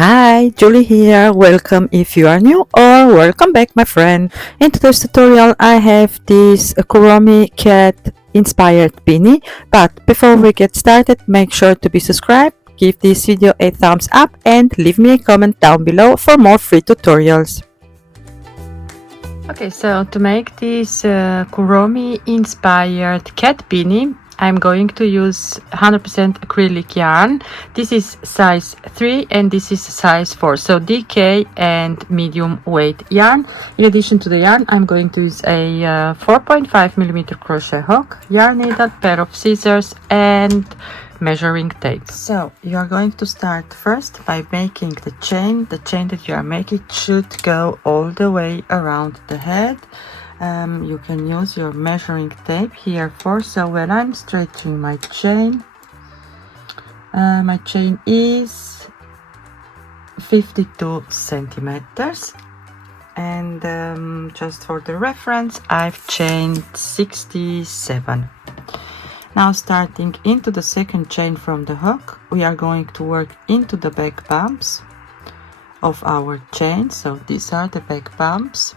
Hi, Julie here. Welcome if you are new or welcome back, my friend. In today's tutorial, I have this Kuromi cat inspired beanie. But before we get started, make sure to be subscribed, give this video a thumbs up and leave me a comment down below for more free tutorials. Okay, so to make this Kuromi inspired cat beanie, I'm going to use 100% acrylic yarn. This is size 3 and this is size 4, so DK and medium weight yarn. In addition to the yarn, I'm going to use a 4.5mm crochet hook, yarn needle, pair of scissors and measuring tape. So you are going to start first by making the chain. The chain that you are making should go all the way around the head. You can use your measuring tape here so when I'm stretching my chain is 52 centimeters, and just for the reference, I've chained 67. Now, starting into the second chain from the hook, we are going to work into the back bumps of our chain. So these are the back bumps.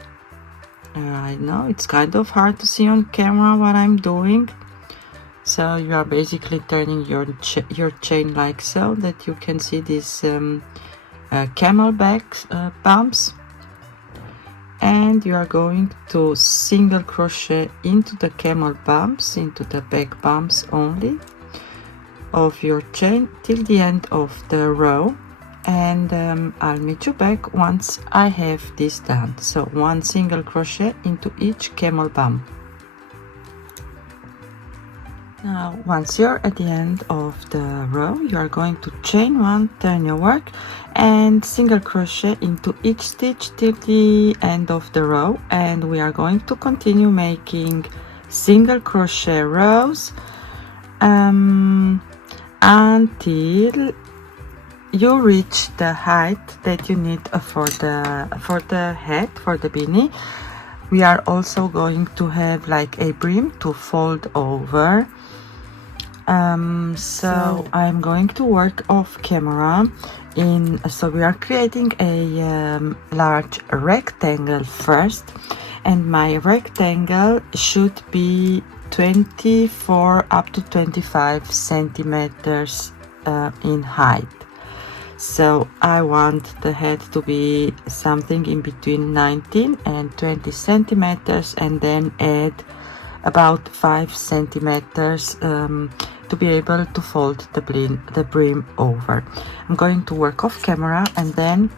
I know it's kind of hard to see on camera what I'm doing. So you are basically turning your chain like so that you can see these camelback bumps, and you are going to single crochet into the camel bumps, into the back bumps only of your chain till the end of the row. And I'll meet you back once I have this done. So one single crochet into each camel bump. Now once you're at the end of the row, you are going to chain one, turn your work and single crochet into each stitch till the end of the row, and we are going to continue making single crochet rows until you reach the height that you need for the head, for the beanie. We are also going to have like a brim to fold over. So I'm going to work off camera so we are creating a large rectangle first, and my rectangle should be 24 up to 25 centimeters in height. So I want the head to be something in between 19 and 20 centimeters, and then add about 5 centimeters to be able to fold the brim over. I'm going to work off camera and then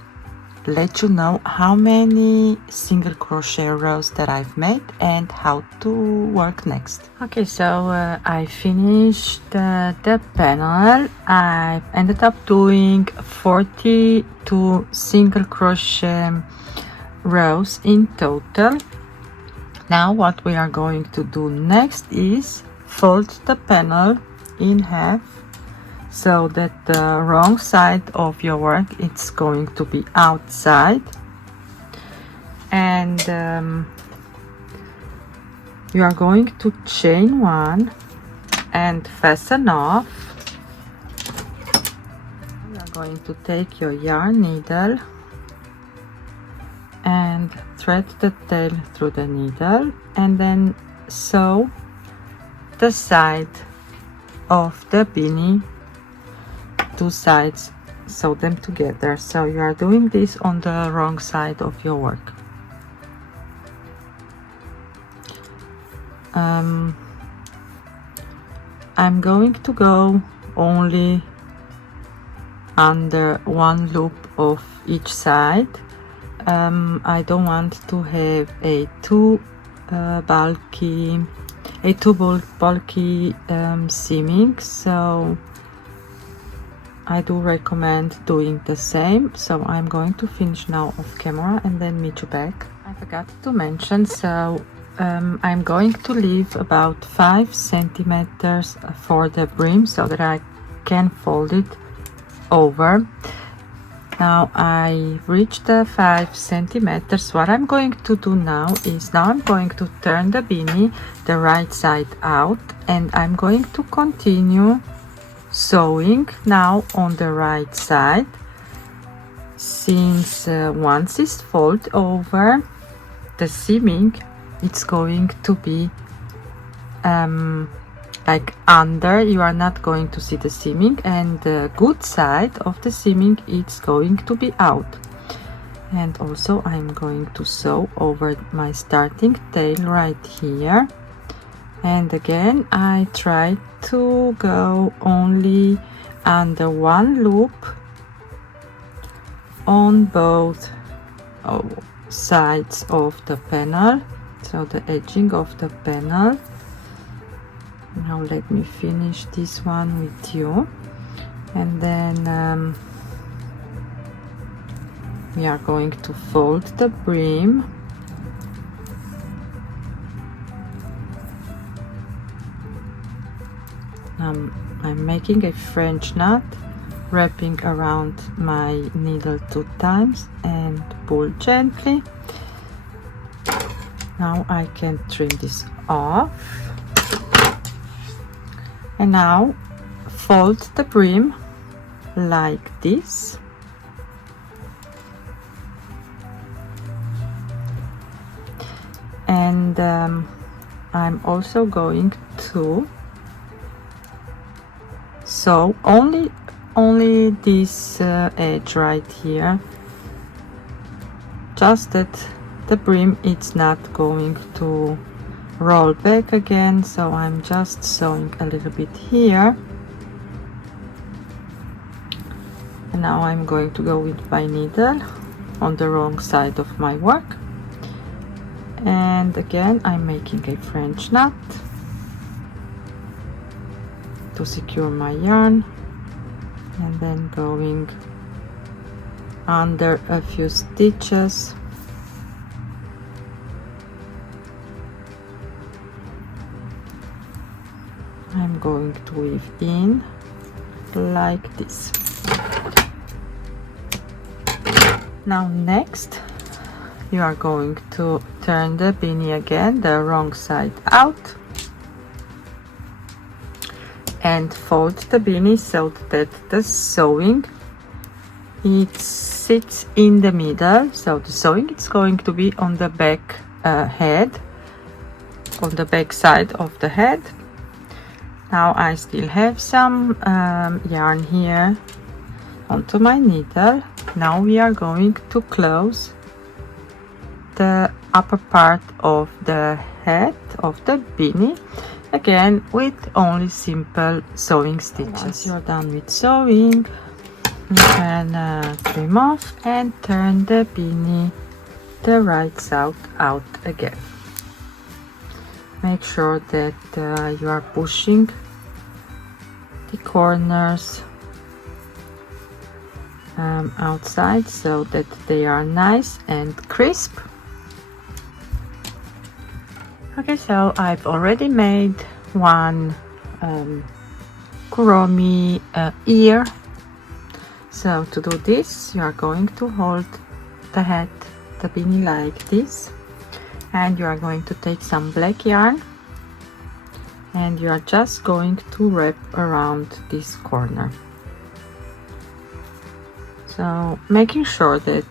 let you know how many single crochet rows that I've made and how to work next. Okay, so I finished the panel. I ended up doing 42 single crochet rows in total. Now what we are going to do next is fold the panel in half so that the wrong side of your work it's going to be outside, and you are going to chain one and fasten off. You are going to take your yarn needle and thread the tail through the needle, and then sew the side of the beanie, two sides, sew them together. So you are doing this on the wrong side of your work. I'm going to go only under one loop of each side. I don't want to have a too bulky seaming, so I do recommend doing the same. So I'm going to finish now off camera and then meet you back. I forgot to mention, so I'm going to leave about 5 centimeters for the brim so that I can fold it over. Now I reached the 5 centimeters. What I'm going to do now is I'm going to turn the beanie the right side out, and I'm going to continue sewing now on the right side since once it's fold over, the seaming, it's going to be like under. You are not going to see the seaming, and the good side of the seaming, it's going to be out. And also I'm going to sew over my starting tail right here. And again, I try to go only under one loop on both sides of the panel, so the edging of the panel. Now let me finish this one with you, and then we are going to fold the brim. I'm making a French knot, wrapping around my needle 2 times and pull gently. Now I can trim this off, and now fold the brim like this. And I'm also going to sew only this edge right here, just that the brim it's not going to roll back again, so I'm just sewing a little bit here. And now I'm going to go with my needle on the wrong side of my work, and again I'm making a French knot to secure my yarn, and then going under a few stitches. I'm going to weave in like this. Now next you are going to turn the beanie again the wrong side out and fold the beanie so that the sewing it sits in the middle. So the sewing is going to be on the back head, on the back side of the head. Now I still have some yarn here onto my needle. Now we are going to close the upper part of the head of the beanie, again with only simple sewing stitches. Once you're done with sewing, you can trim off and turn the beanie the right side out again. Make sure that you are pushing the corners outside so that they are nice and crisp. Okay, so I've already made one Kuromi ear. So to do this, you are going to hold the head, the beanie like this, and you are going to take some black yarn and you are just going to wrap around this corner. So making sure that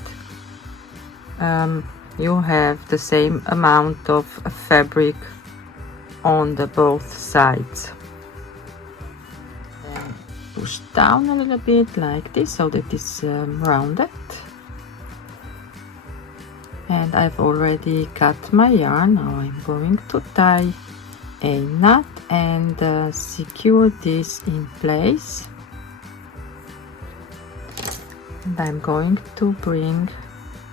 you have the same amount of fabric on the both sides. Then push down a little bit like this so that it's rounded. And I've already cut my yarn. Now I'm going to tie a knot and secure this in place. And I'm going to bring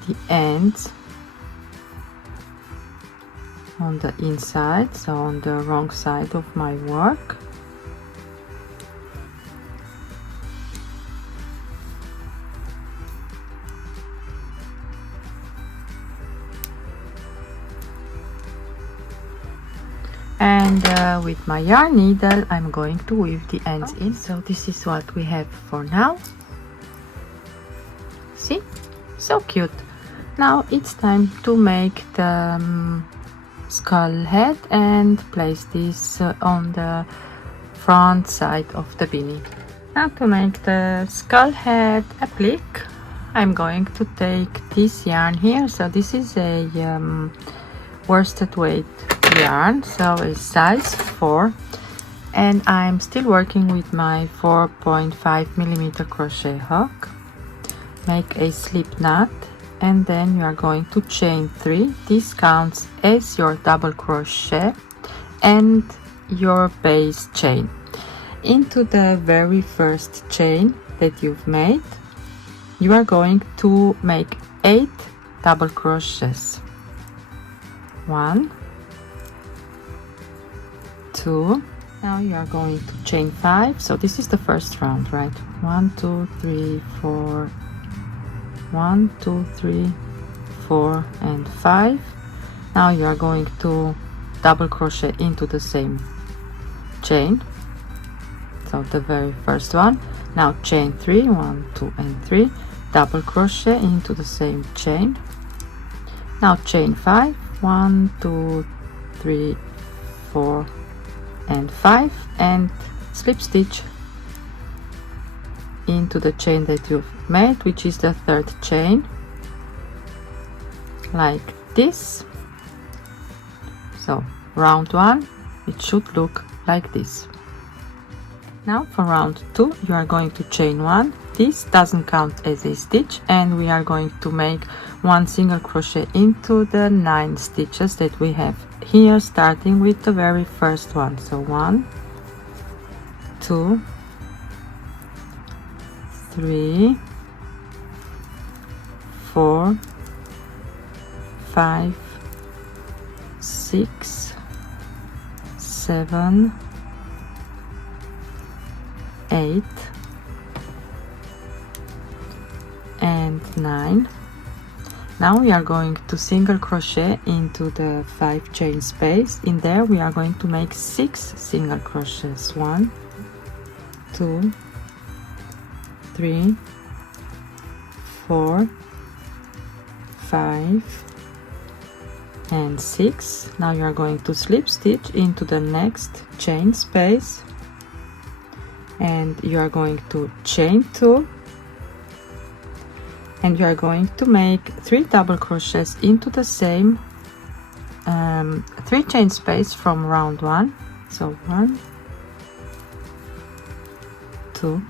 the ends on the inside, so on the wrong side of my work. And with my yarn needle I'm going to weave the ends in. So this is what we have for now. See, so cute. Now it's time to make the skull head and place this on the front side of the beanie. Now to make the skull head applique, I'm going to take this yarn here. So this is a worsted weight yarn, so a size 4, and I'm still working with my 4.5mm crochet hook. Make a slip knot, and then you are going to chain 3. This counts as your double crochet and your base chain. Into the very first chain that you've made, you are going to make 8 double crochets. 1, 2. Now you are going to chain 5. So this is the first round, right? 1, 2, 3, 4. 1, 2, 3, 4, and 5. Now you are going to double crochet into the same chain. So the very first one. Now chain 3, 1, 2, and 3. Double crochet into the same chain. Now chain 5, 1, 2, 3, 4, and 5, and slip stitch into the chain that you've made, which is the third chain, like this. So round 1, it should look like this. Now for round 2, you are going to chain 1. This doesn't count as a stitch, and we are going to make 1 single crochet into the 9 stitches that we have here, starting with the very first one. So 1, 2, 3, 4, 5, 6, 7, 8, and 9. Now we are going to single crochet into the 5 chain space. In there we are going to make 6 single crochets. 1, 2, 3, 4, 5, and 6. Now you are going to slip stitch into the next chain space, and you are going to chain 2, and you are going to make 3 double crochets into the same 3 chain space from round 1. So 1, 2,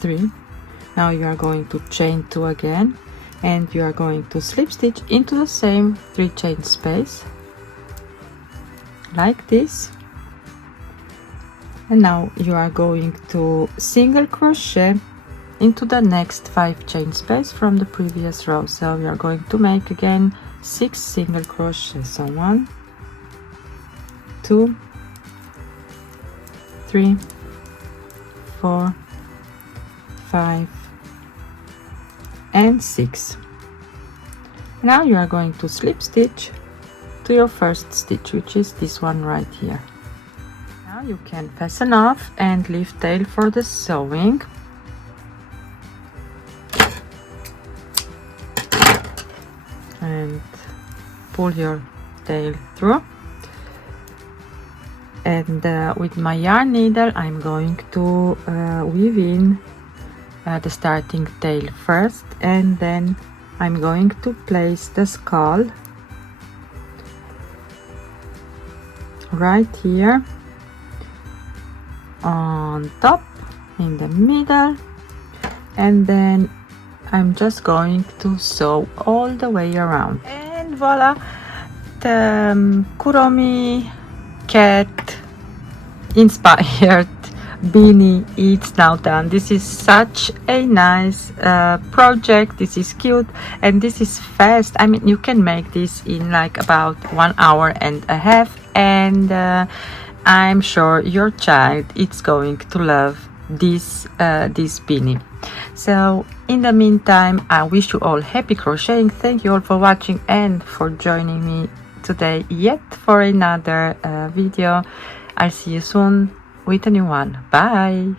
3. Now you are going to chain 2 again, and you are going to slip stitch into the same 3 chain space, like this. And now you are going to single crochet into the next 5 chain space from the previous row. So we are going to make again 6 single crochets. So 1, 2, 3, 4, 5, and 6. Now you are going to slip stitch to your first stitch, which is this one right here. Now you can fasten off and leave tail for the sewing. And pull your tail through, and with my yarn needle I'm going to weave in the starting tail first, and then I'm going to place the skull right here on top in the middle, and then I'm just going to sew all the way around, and voila, the Kuromi cat inspired beanie is now done. This is such a nice project. This is cute, and this is fast. I mean, you can make this in like about 1 hour and a half, and I'm sure your child is going to love this beanie. So in the meantime, I wish you all happy crocheting. Thank you all for watching and for joining me today yet for another video. I'll see you soon with a new one. Bye.